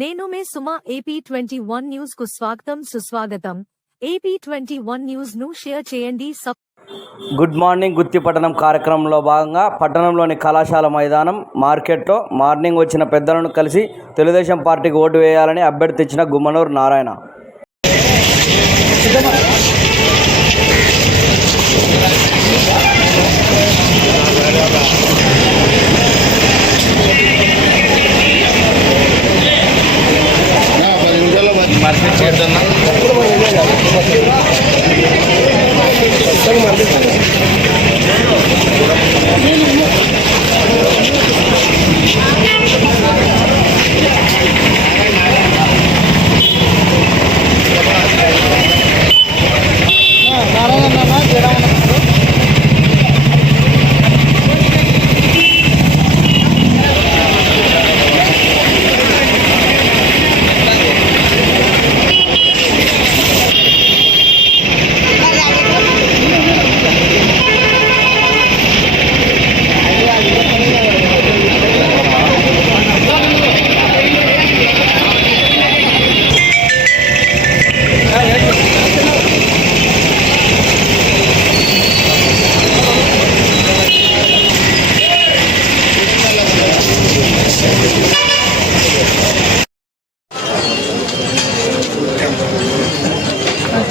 నేను మే Suma AP twenty one news కు స్వాగతం సుస్వాగతం ఏపీ ట్వంటీ వన్ న్యూస్ ను షేర్ చేయండి గుడ్ మార్నింగ్ పట్టణం కార్యక్రమంలో భాగంగా పట్టణంలోని కళాశాల మైదానం మార్కెట్లో మార్నింగ్ వచ్చిన పెద్దలను కలిసి తెలుగుదేశం పార్టీకి ఓటు వేయాలని అభ్యర్థించిన గుమ్మనూరు నారాయణ చేద్దాం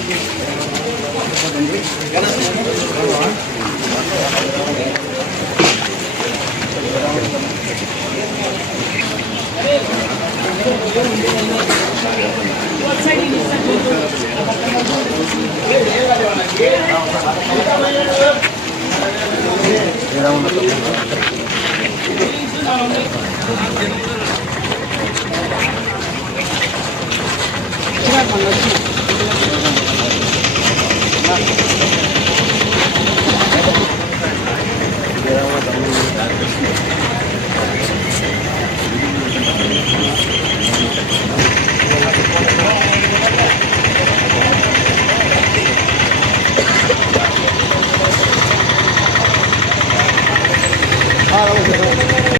ఎలా ఉన్నట్టు